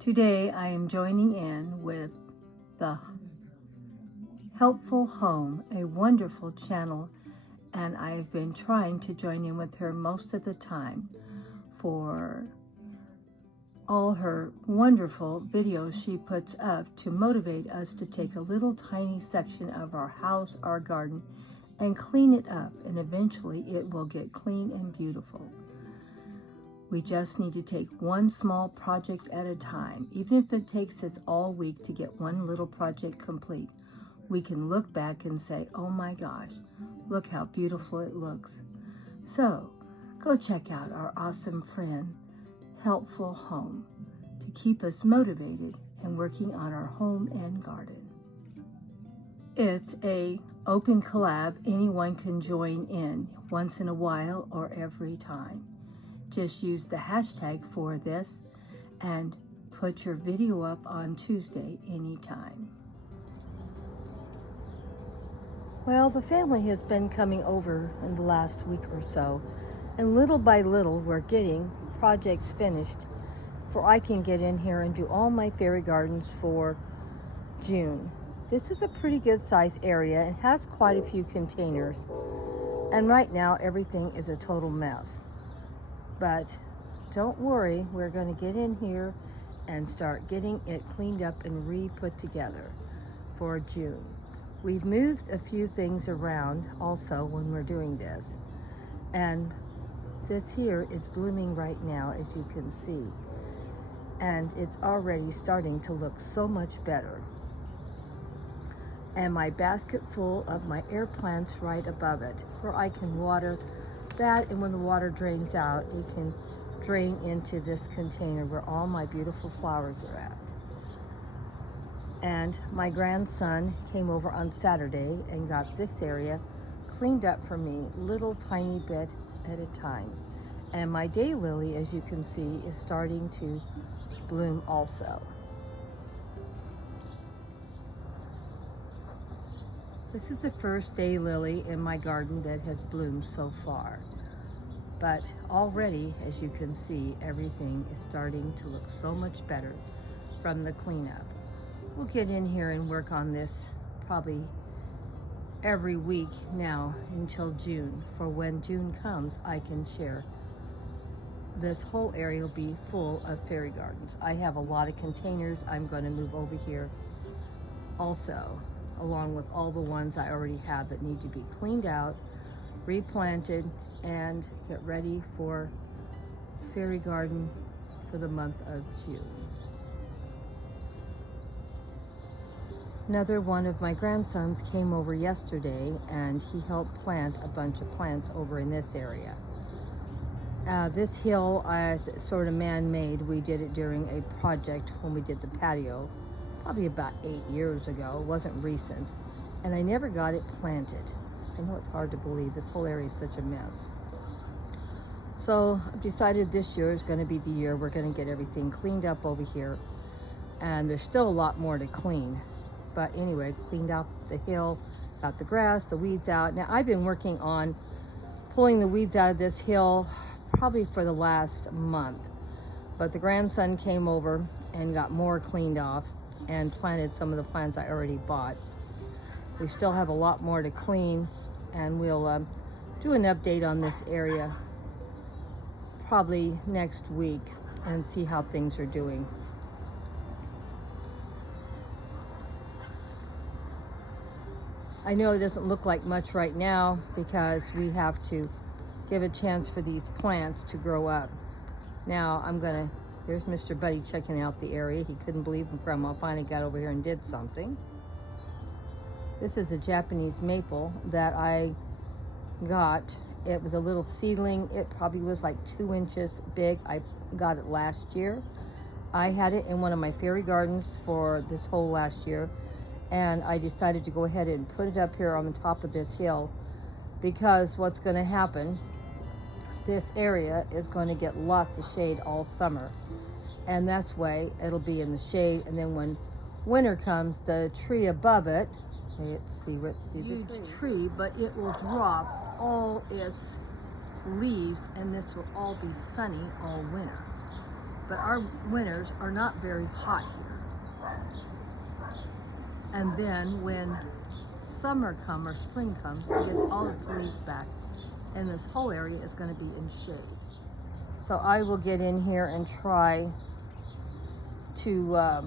Today I am joining in with the Helpful Home, a wonderful channel, and I've been trying to join in with her most of the time for all her wonderful videos she puts up to motivate us to take a little tiny section of our house, our garden, and clean it up, and eventually it will get clean and beautiful. We just need to take one small project at a time. Even if it takes us all week to get one little project complete, we can look back and say, oh my gosh, look how beautiful it looks. So go check out our awesome friend, Helpful Home, to keep us motivated and working on our home and garden. It's a open collab. Anyone can join in once in a while or every time. Just use the hashtag for this and put your video up on Tuesday anytime. Well, the family has been coming over in the last week or so, and little by little we're getting projects finished for I can get in here and do all my fairy gardens for June. This is a pretty good size area and has quite a few containers, and right now everything is a total mess. But don't worry, we're going to get in here and start getting it cleaned up and re-put together for June. We've moved a few things around also when we're doing this, and this here is blooming right now, as you can see, and it's already starting to look so much better. And my basket full of my air plants right above it, where I can water that, and when the water drains out, it can drain into this container where all my beautiful flowers are at. And my grandson came over on Saturday and got this area cleaned up for me, little tiny bit at a time. And my daylily, as you can see, is starting to bloom also. This is the first daylily in my garden that has bloomed so far. But already, as you can see, everything is starting to look so much better from the cleanup. We'll get in here and work on this probably every week now until June. For when June comes, I can share. This whole area will be full of fairy gardens. I have a lot of containers I'm going to move over here also, along with all the ones I already have that need to be cleaned out, replanted, and get ready for fairy garden for the month of June. Another one of my grandsons came over yesterday and he helped plant a bunch of plants over in this area. This hill is sort of man-made. We did it during a project when we did the patio, probably about 8 years ago. It wasn't recent, and I never got it planted. I know it's hard to believe, this whole area is such a mess. So I've decided this year is going to be the year we're going to get everything cleaned up over here, and there's still a lot more to clean. But anyway, cleaned out the hill, got the grass, the weeds out. Now I've been working on pulling the weeds out of this hill probably for the last month, but the grandson came over and got more cleaned off and planted some of the plants I already bought. We still have a lot more to clean, and we'll do an update on this area probably next week and see how things are doing. I know it doesn't look like much right now because we have to give a chance for these plants to grow up. Now here's Mr. Buddy checking out the area. He couldn't believe Grandma finally got over here and did something. This is a Japanese maple that I got. It was a little seedling. It probably was like 2 inches big. I got it last year. I had it in one of my fairy gardens for this whole last year, and I decided to go ahead and put it up here on the top of this hill, because what's going to happen, this area is going to get lots of shade all summer, and that's why it'll be in the shade. And then when winter comes, the tree above it, see the tree, but it will drop all its leaves, and this will all be sunny all winter. but our winters are not very hot here. And then when summer comes or spring comes, it gets all its leaves back, and this whole area is going to be in shade. So I will get in here and try to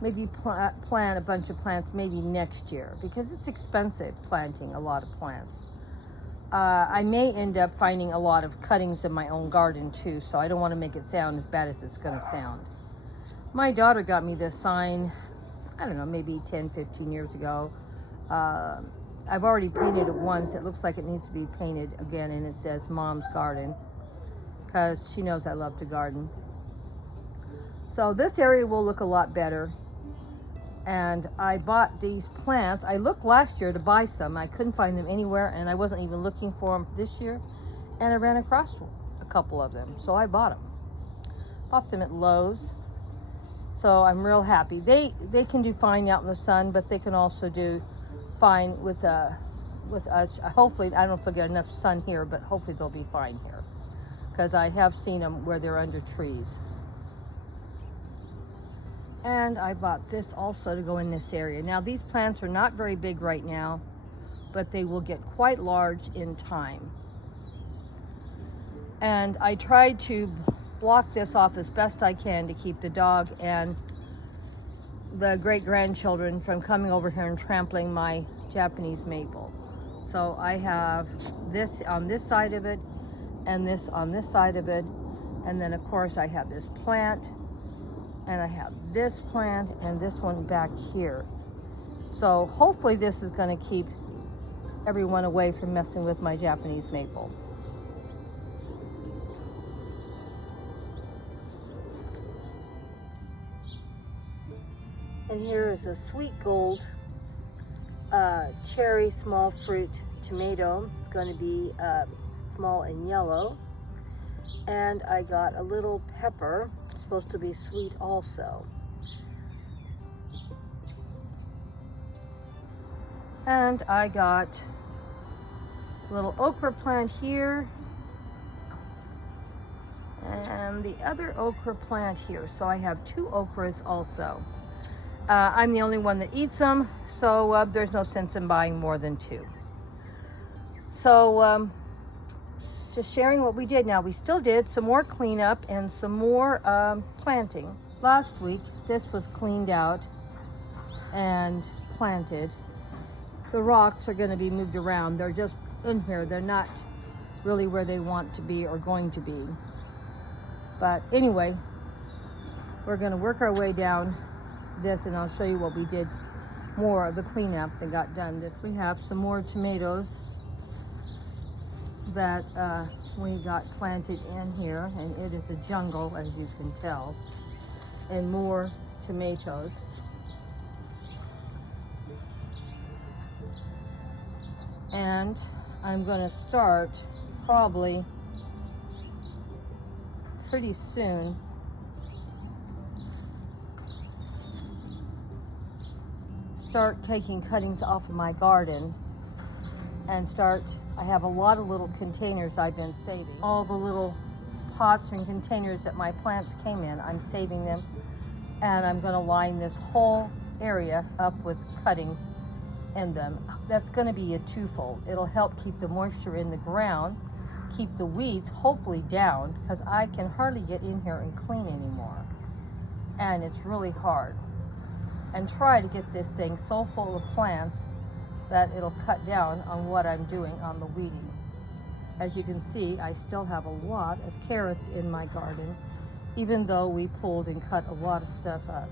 maybe plant a bunch of plants maybe next year, because it's expensive planting a lot of plants. I may end up finding a lot of cuttings in my own garden too, so I don't want to make it sound as bad as it's going to sound. My daughter got me this sign, I don't know, maybe 10, 15 years ago. I've already painted it once. It looks like it needs to be painted again, and it says Mom's Garden, because she knows I love to garden. So this area will look a lot better. And I bought these plants. I looked last year to buy some. I couldn't find them anywhere, and I wasn't even looking for them this year. And I ran across a couple of them, so I bought them. Bought them at Lowe's. So I'm real happy. They can do fine out in the sun, but they can also do fine with hopefully, I don't know if they'll get enough sun here, but hopefully they'll be fine here, because I have seen them where they're under trees. And I bought this also to go in this area. Now these plants are not very big right now, but they will get quite large in time. And I tried to block this off as best I can to keep the dog and the great-grandchildren from coming over here and trampling my Japanese maple. So I have this on this side of it, and this on this side of it, and then of course I have this plant, and I have this plant and this one back here. So hopefully this is going to keep everyone away from messing with my Japanese maple. And here is a sweet gold cherry small fruit tomato. It's going to be small and yellow. And I got a little pepper, supposed to be sweet also. And I got a little okra plant here, and the other okra plant here. So I have 2 okras also. I'm the only one that eats them, so there's no sense in buying more than 2. So just sharing what we did. Now we still did some more cleanup and some more planting. Last week this was cleaned out and planted. The rocks are going to be moved around. They're just in here. They're not really where they want to be or going to be. But anyway, we're going to work our way down this, and I'll show you what we did more of the cleanup that got done. This, we have some more tomatoes that we got planted in here, and it is a jungle, as you can tell, and more tomatoes. And I'm going to start probably pretty soon start taking cuttings off of my garden and I have a lot of little containers I've been saving. All the little pots and containers that my plants came in, I'm saving them, and I'm going to line this whole area up with cuttings in them. That's going to be a twofold. It'll help keep the moisture in the ground, keep the weeds hopefully down, because I can hardly get in here and clean anymore, and it's really hard. And try to get this thing so full of plants that it'll cut down on what I'm doing on the weeding. As you can see, I still have a lot of carrots in my garden, even though we pulled and cut a lot of stuff up.